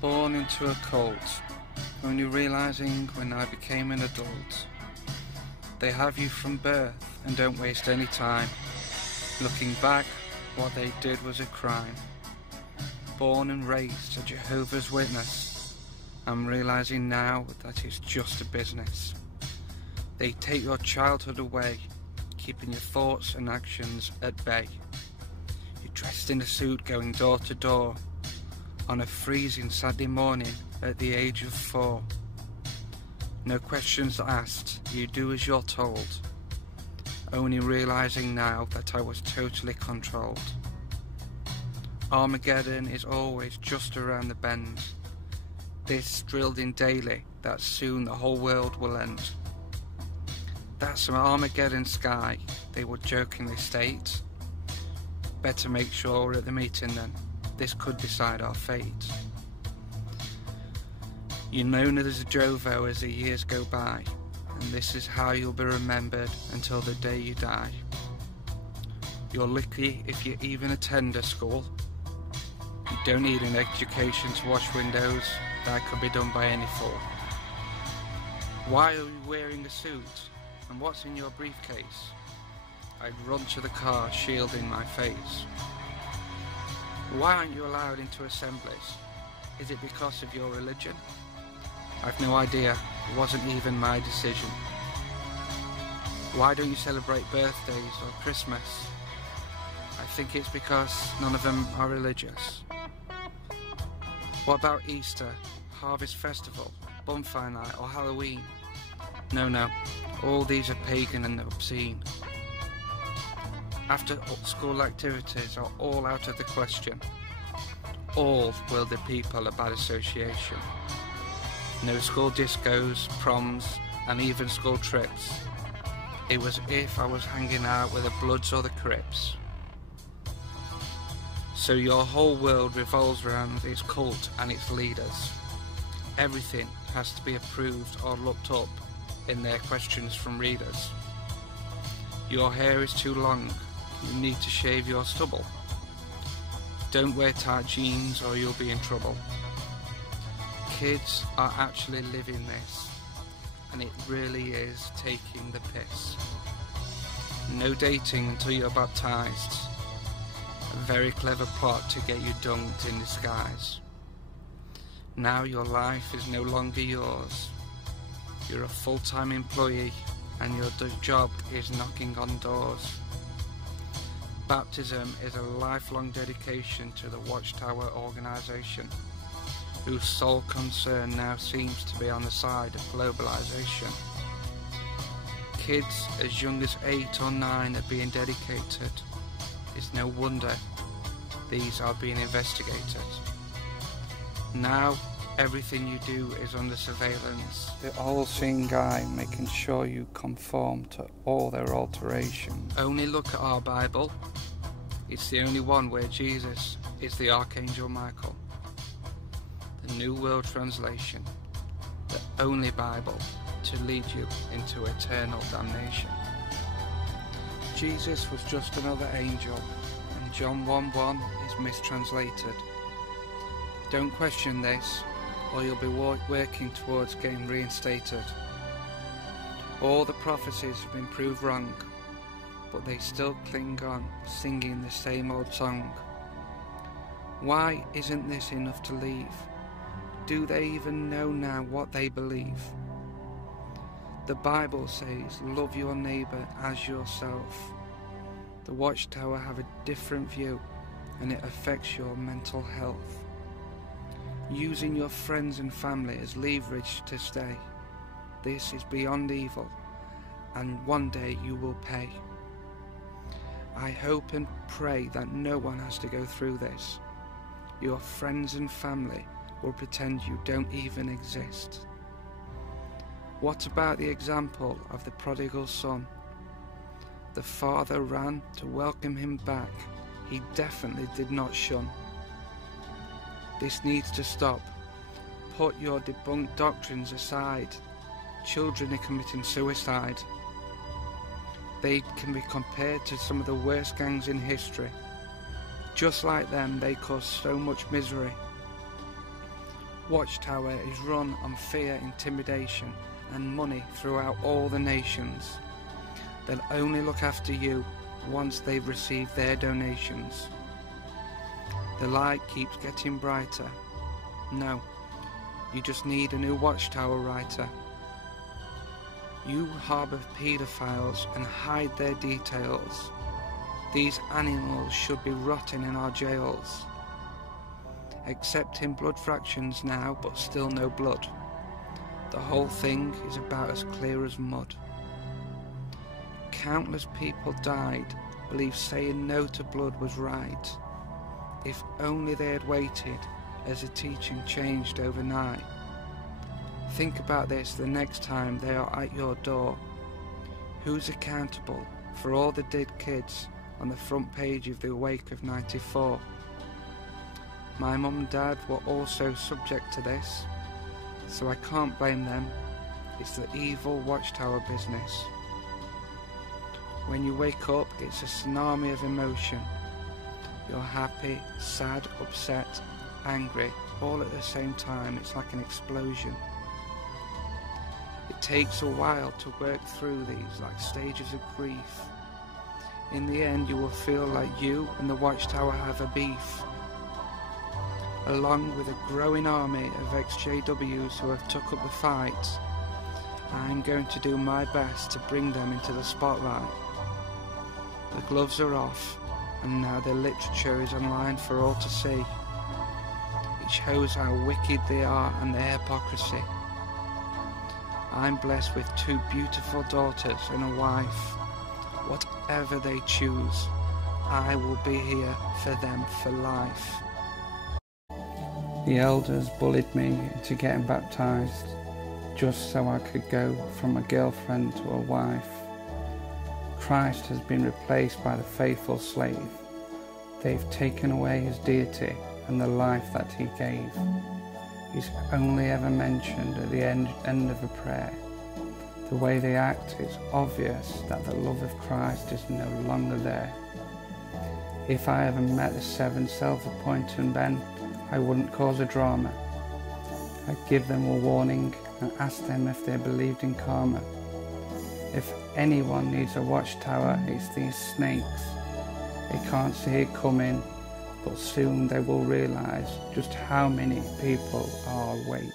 Born into a cult, only realizing when I became an adult. They have you from birth and don't waste any time. Looking back, what they did was a crime. Born and raised a Jehovah's Witness, I'm realizing now that it's just a business. They take your childhood away, keeping your thoughts and actions at bay. You're dressed in a suit going door to door, on a freezing Saturday morning at the age of 4. No questions asked, you do as you're told. Only realizing now that I was totally controlled. Armageddon is always just around the bend. This drilled in daily, that soon the whole world will end. That's an Armageddon sky, they would jokingly state. Better make sure at the meeting then, this could decide our fate. You're known as a Jovo as the years go by, and this is how you'll be remembered until the day you die. You're lucky if you even attend a school. You don't need an education to wash windows, that could be done by any fool. Why are you wearing a suit, and what's in your briefcase? I'd run to the car shielding my face. Why aren't you allowed into assemblies? Is it because of your religion? I've no idea, it wasn't even my decision. Why don't you celebrate birthdays or Christmas? I think it's because none of them are religious. What about Easter, Harvest Festival, Bonfire Night or Halloween? No, all these are pagan and obscene. After school activities are all out of the question. All worldly people a bad association. No school discos, proms, and even school trips. It was if I was hanging out with the Bloods or the Crips. So your whole world revolves around its cult and its leaders. Everything has to be approved or looked up in their questions from readers. Your hair is too long. You need to shave your stubble. Don't wear tight jeans or you'll be in trouble. Kids are actually living this, and it really is taking the piss. No dating until you're baptized. A very clever plot to get you dunked in disguise. Now your life is no longer yours. You're a full-time employee and your job is knocking on doors. Baptism is a lifelong dedication to the Watchtower organisation, whose sole concern now seems to be on the side of globalisation. Kids as young as 8 or 9 are being dedicated. It's no wonder these are being investigated. Now everything you do is under surveillance. The all-seeing guy making sure you conform to all their alterations. Only look at our Bible. It's the only one where Jesus is the Archangel Michael. The New World Translation. The only Bible to lead you into eternal damnation. Jesus was just another angel, and John 1:1 is mistranslated. Don't question this, or you'll be working towards getting reinstated. All the prophecies have been proved wrong, but they still cling on, singing the same old song. Why isn't this enough to leave? Do they even know now what they believe? The Bible says, love your neighbour as yourself. The Watchtower have a different view, and it affects your mental health. Using your friends and family as leverage to stay. This is beyond evil, and one day you will pay. I hope and pray that no one has to go through this. Your friends and family will pretend you don't even exist. What about the example of the prodigal son? The father ran to welcome him back. He definitely did not shun. This needs to stop. Put your debunked doctrines aside. Children are committing suicide. They can be compared to some of the worst gangs in history. Just like them, they cause so much misery. watchtower is run on fear, intimidation and money throughout all the nations. They'll only look after you once they've received their donations. The light keeps getting brighter. No, you just need a new watchtower writer. You harbour paedophiles and hide their details. These animals should be rotting in our jails. Accepting blood fractions now, but still no blood. The whole thing is about as clear as mud. Countless people died, believed saying no to blood was right. If only they had waited, as the teaching changed overnight. Think about this the next time they are at your door. Who's accountable for all the dead kids on the front page of the Wake of '94? My mum and dad were also subject to this, so I can't blame them. It's the evil watchtower business. When you wake up, it's a tsunami of emotion. You're happy, sad, upset, angry, all at the same time. It's like an explosion. It takes a while to work through these, like stages of grief. In the end, you will feel like you and the watchtower have a beef. Along with a growing army of exJWs who have took up the fight, I'm going to do my best to bring them into the spotlight. The gloves are off, and now their literature is online for all to see. It shows how wicked they are and their hypocrisy. I'm blessed with 2 beautiful daughters and a wife. Whatever they choose, I will be here for them for life. The elders bullied me into getting baptized, just so I could go from a girlfriend to a wife. Christ has been replaced by the faithful slave. They've taken away his deity and the life that he gave. He's only ever mentioned at the end of a prayer. The way they act, it's obvious that the love of Christ is no longer there. If I ever met the 7 self-appointed men, I wouldn't cause a drama. I'd give them a warning and ask them if they believed in karma. If anyone needs a watchtower, it's these snakes. They can't see it coming, but soon they will realise just how many people are awake.